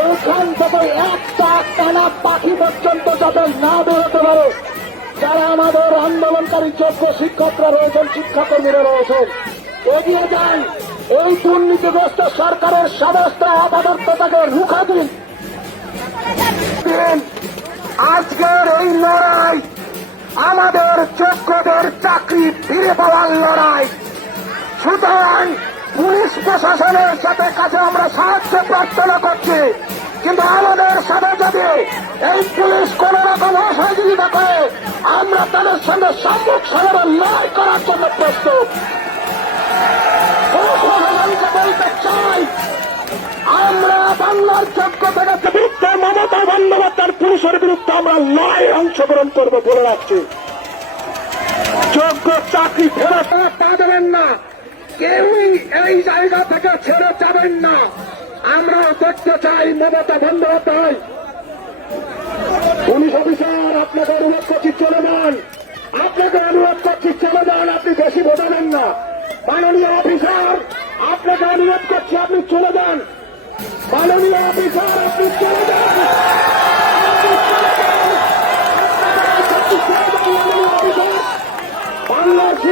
এখান থেকে একটা টানা পাখি পর্যন্ত যাতে না বেরোতে পারে। যারা আমাদের আন্দোলনকারী যোগ্য শিক্ষকরা রয়েছেন, শিক্ষাকর্মীরা রয়েছেন, এগিয়ে যান। এই দুর্নীতিগ্রস্ত সরকারের সমস্ত অপদার্থতাকে রুখা দিন। আজকের এই লড়াই আমাদের যোগ্যদের চাকরি ফিরে পাওয়ার লড়াই। সুতরাং পুলিশ প্রশাসনের সাথে কাছে আমরা সাহায্য প্রার্থনা করছি। কিন্তু আমাদের সাথে যদি এই পুলিশ কোন রকম অসহযোগিতা করে, আমরা তাদের সঙ্গে সম্মুখ সাধারণ লড়াই করার জন্য প্রস্তুত। আমরা বাংলার যোগ্য থেকে বিরুদ্ধে মমতা বন্দ্যোপাধ্যায়ের পুলিশের বিরুদ্ধে আমরা লড়াই অংশগ্রহণ করব বলে রাখছি। যোগ্য চাকরি ফেরত কেউই এই জায়গা থেকে ছেড়ে যাবেন না। আমরা দেখতে চাই মমতা বন্দ্যোপাধ্যায়। পুলিশ অফিসার আপনাকে অনুরোধ করছি, চলে যান। আপনাকে অনুরোধ করছি, চলে যান, আপনি বেশি বোঝাবেন না। মাননীয় অফিসার আপনাকে অনুরোধ করছি, আপনি চলে যান। মাননীয় অফিসার, আপনি চলে যান আপনি চলে যান। আপনাকে চলে যান, মাননীয় অফিসার।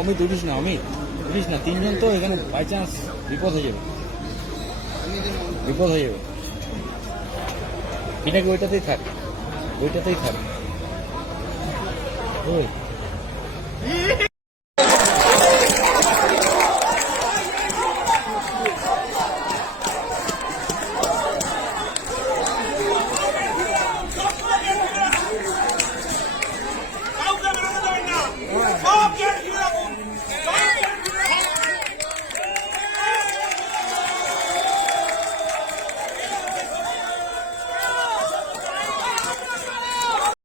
অমিত উঠিস না অমিত উঠিস না, তিনজন তো এখানে বাই চান্স বিপদ হয়ে যাবে। বিপদ হয়ে যাবে। পিনাকি ওইটাতেই থাক ওইটাতেই থাক। ওই।